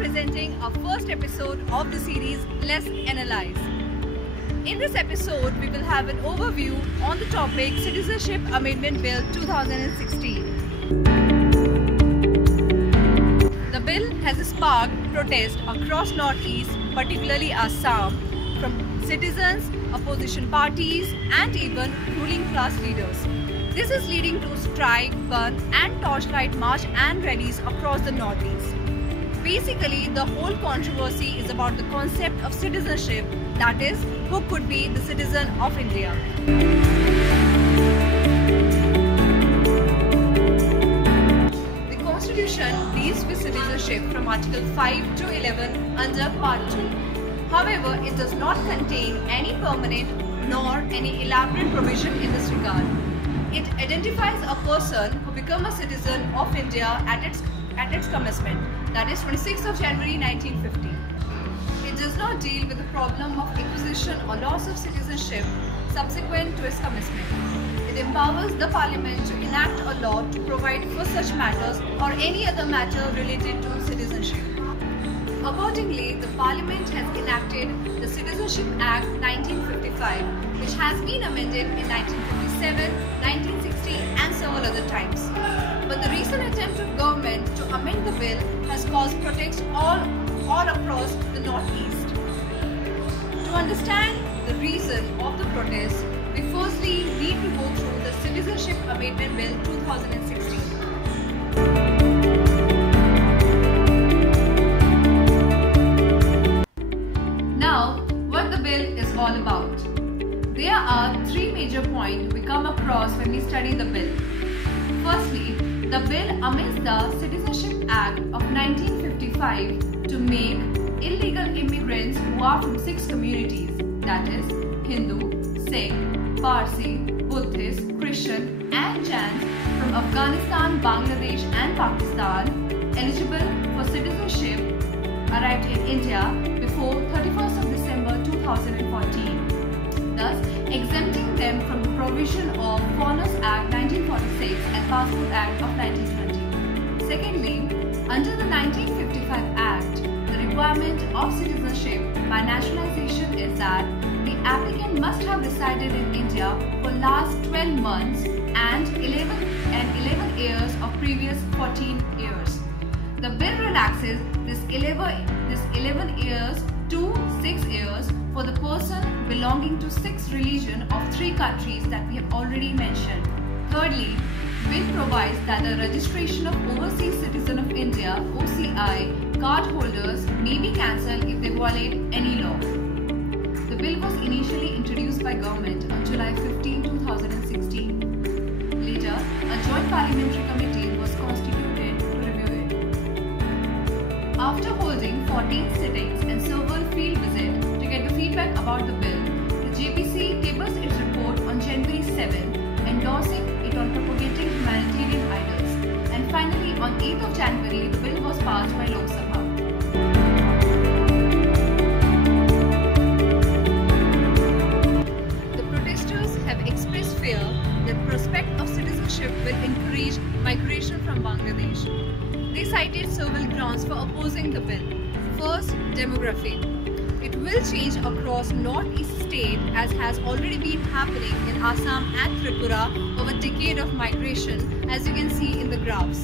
presenting our first episode of the series Let's Analyze. In this episode, we will have an overview on the topic Citizenship Amendment Bill 2016. The bill has sparked protest across Northeast, particularly Assam, from citizens, opposition parties and even ruling class leaders. This is leading to strike, burn and torchlight march and rallies across the Northeast. Basically, the whole controversy is about the concept of citizenship, that is, who could be the citizen of India. The Constitution deals with citizenship from Article 5 to 11 under Part 2. However, it does not contain any permanent nor any elaborate provision in this regard. It identifies a person who becomes a citizen of India at its commencement, that is 26th of January 1950. It does not deal with the problem of acquisition or loss of citizenship subsequent to its commencement. It empowers the Parliament to enact a law to provide for such matters or any other matter related to citizenship. Accordingly, the Parliament has enacted the Citizenship Act 1955, which has been amended in 1957, 1960 and several other times. But the recent attempt of government to amend the bill has caused protests all across the Northeast. To understand the reason of the protests, we firstly need to go through the Citizenship Amendment Bill 2016. Now, what the bill is all about. There are three major points we come across when we study the bill. Firstly, the bill amends the Citizenship Act of 1955 to make illegal immigrants who are from 6 communities, that is, Hindu, Sikh, Parsi, Buddhist, Christian and Jains from Afghanistan, Bangladesh and Pakistan, eligible for citizenship, arrived in India before 31st of December 2014, thus exempting them from the provision of Foreigners Act 1946 and Passport Act of 1920. Secondly, under the 1955 Act, the requirement of citizenship by nationalization is that the applicant must have resided in India for last 12 months and 11 years of previous 14 years. The bill relaxes this 11 years to 6 years for the person belonging to 6 religion of 3 countries that we have already mentioned. Thirdly, bill provides that the registration of Overseas Citizen of India (OCI) card holders may be cancelled if they violate any law. The bill was initially introduced by government on July 15, 2016. Later, a joint parliamentary committee was constituted to review it. After holding 14 sittings and several field visits to get the feedback about the bill, the JPC tables its report on January 7, endorsing it on propagating humanitarian ideals. And finally, on 8th of January, the bill was passed by Lok Sabha. The protesters have expressed fear that the prospect of citizenship will encourage migration from Bangladesh. They cited several grounds for opposing the bill. First, demography. It will change across Northeast state as has already been happening in Assam and Tripura over a decade of migration, as you can see in the graphs.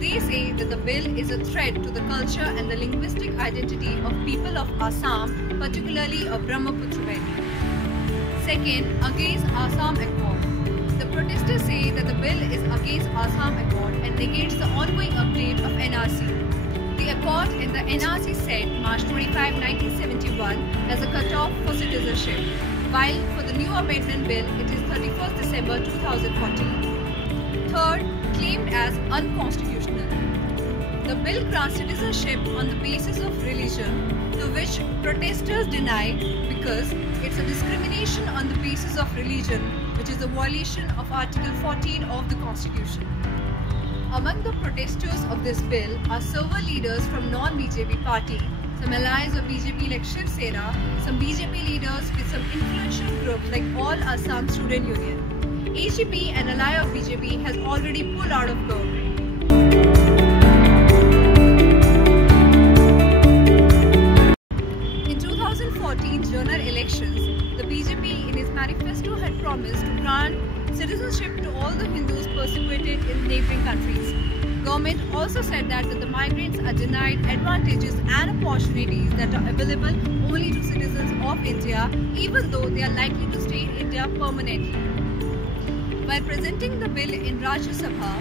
They say that the bill is a threat to the culture and the linguistic identity of people of Assam, particularly of Brahmaputra Valley. Second, against Assam Accord. The protesters say that the bill is against Assam Accord and negates the ongoing update of NRC. The accord in the NRC set March 25, 1971 as a cutoff for citizenship, while for the new amendment bill it is 31st December 2014. Third, claimed as unconstitutional. The bill grants citizenship on the basis of religion, to which protesters deny because it's a discrimination on the basis of religion, which is a violation of Article 14 of the Constitution. Among the protesters of this bill are several leaders from non-BJP party, some allies of BJP like Shiv Sena, some BJP leaders with some influential groups like All Assam Student Union. AGP, an ally of BJP, has already pulled out of government. 2014 general elections, the BJP in its manifesto had promised to grant citizenship to all the Hindus persecuted in neighbouring countries. Government also said that the migrants are denied advantages and opportunities that are available only to citizens of India, even though they are likely to stay in India permanently. While presenting the bill in Rajya Sabha,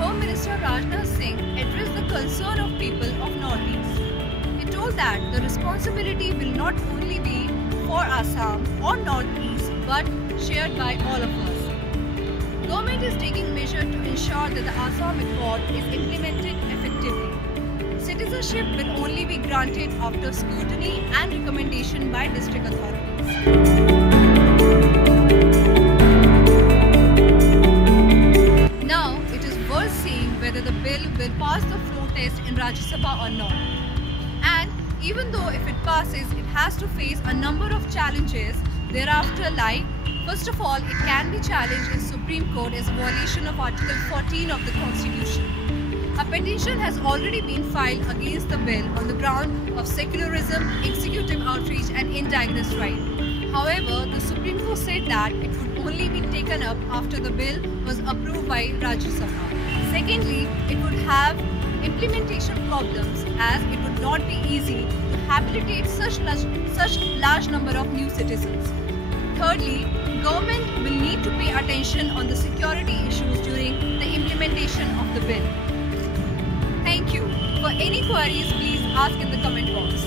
Home Minister Rajnath Singh addressed the concern of people of Northeast. He told that the responsibility will not only be for Assam or Northeast but shared by all of us. Government is taking measures to ensure that the Assam Accord is implemented effectively. Citizenship will only be granted after scrutiny and recommendation by district authorities. Now, it is worth seeing whether the bill will pass the floor test in Rajya Sabha or not. And even though if it passes, it has to face a number of challenges thereafter, like first of all, it can be challenged in Supreme Court as a violation of Article 14 of the Constitution. A petition has already been filed against the bill on the ground of secularism, executive outreach and indigenous right. However, the Supreme Court said that it would only be taken up after the bill was approved by Rajya Sabha. Secondly, it would have implementation problems as it would not be easy to habilitate such large number of new citizens. Thirdly, government will need to pay attention on the security issues during the implementation of the bill. Thank you. For any queries, please ask in the comment box.